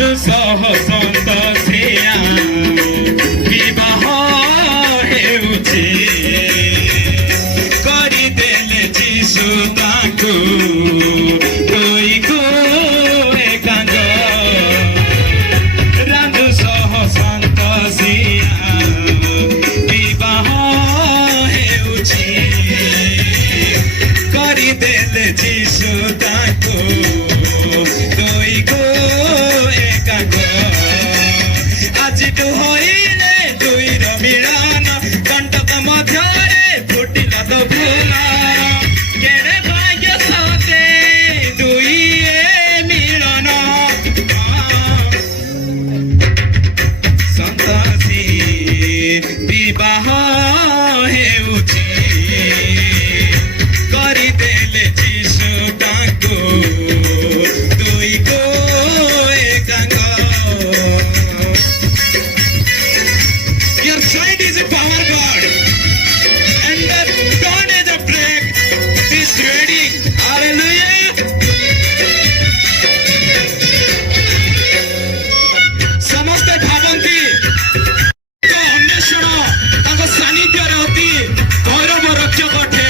राजू सह सन्तोषिया विवाह हेउछि करिदेले जीशु ताकू दुईको एकांग राजू सह सन्तोषिया विवाह हेउछि करिदेले जीशु ताकू दुईको एकांग आज तू होइले दुईर मिलन कंटक मध्यरे फुटिला तो फूल केड़े भाग्य सते दुईए मिलन सन्तोषी विवाह हेउछि करिदेले जीशु ताकू दुईको एकांग Your child is a power God and the dawn is a break is ready. Hallelujah. समस्त भावंती तो अन्वेषण ताको सानिध्य रहती गौरव रक्षक अटे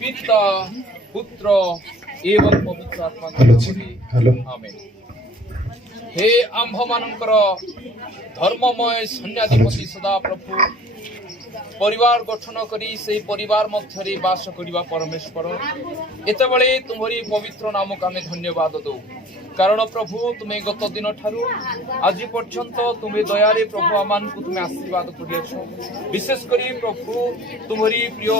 पिता पुत्र एवं पवित्र आत्मा आमेन। हे आम्भ मानकर धर्ममय सन्याधिपति सदा प्रभु परिवार गठन करी से परिवार मध्य बास करिबा परमेश्वर एतबेले तुम्हारी पवित्र नाम को आम धन्यवाद दो कारण प्रभु तुम्हें गत दिन ठारू आज पर्यंत तुम्हें दयारे प्रभु आमान को तुम्हें आशीर्वाद कर विशेष करी प्रभु तुम्हारी प्रिय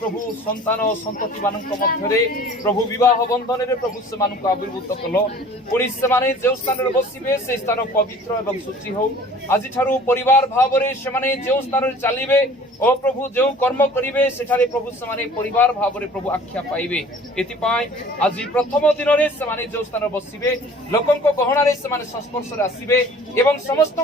प्रभु संतान संतति मान मध्य प्रभु विवाह बंधन रे प्रभु से आविर्भूत कल पुणी से जो स्थान बसवे से स्थान पवित्र एवं शुचि हो आज ठारू परिवार भाव से जो स्थान चलिए ओ प्रभु जो कर्म करेंगे सेठारे प्रभु से परिवार भाव में प्रभु आख्या पाइबे एथिपाई आज प्रथम दिन में से जो स्थान बसवे लोकों गहणार से संस्पर्श आसवे एवं समस्त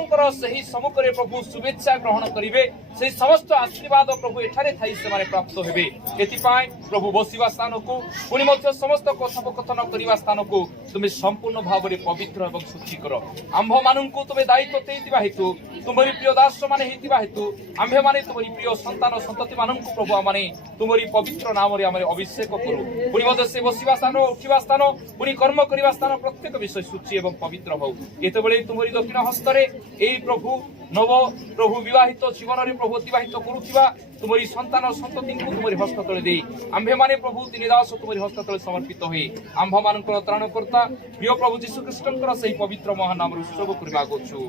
सम्मुख में प्रभु शुभेच्छा ग्रहण करेंगे से समस्त आशीर्वाद प्रभु एठारे थाई से प्राप्त हेबे एथिपाई प्रभु बसिवा स्थान को पुणी समस्त कथोपकथन करने स्थान को तुम्हें संपूर्ण भाव में पवित्र एवं शुचि कर आंभ मान तुम्हें दायित्व देइतिबा हेतु तुम्हारी प्रिय दास माने हेतिबा हेतु आंभे माने तुम्हारी प्रिय संतान संतति मान प्रभु आमे तुम्हारी पवित्र नाम रे आमे अभिषेक करू पुणी से बसिवा स्थान उठिवा स्थान पुणी कर्म करने स्थान प्रत्येक विषय शुचि एवं पवित्र हो एतबेले तुम्हारी दक्षिण हस्तरे एई प्रभु नव प्रभु विवाहित जीवन रे प्रभु अतिवाहित करुथिबा तुम्हारी संतान संतति को तुम्हारी हस्त तले दे आंभे माने प्रभु तीन दास तुम्हारी हस्त तले समर्पित होई आंभ मानकर त्राणकर्ता प्रिय प्रभु यीशु ख्रीष्टकर सही पवित्र महान नाम उत्सव करबा गछु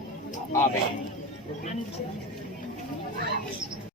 आमेन।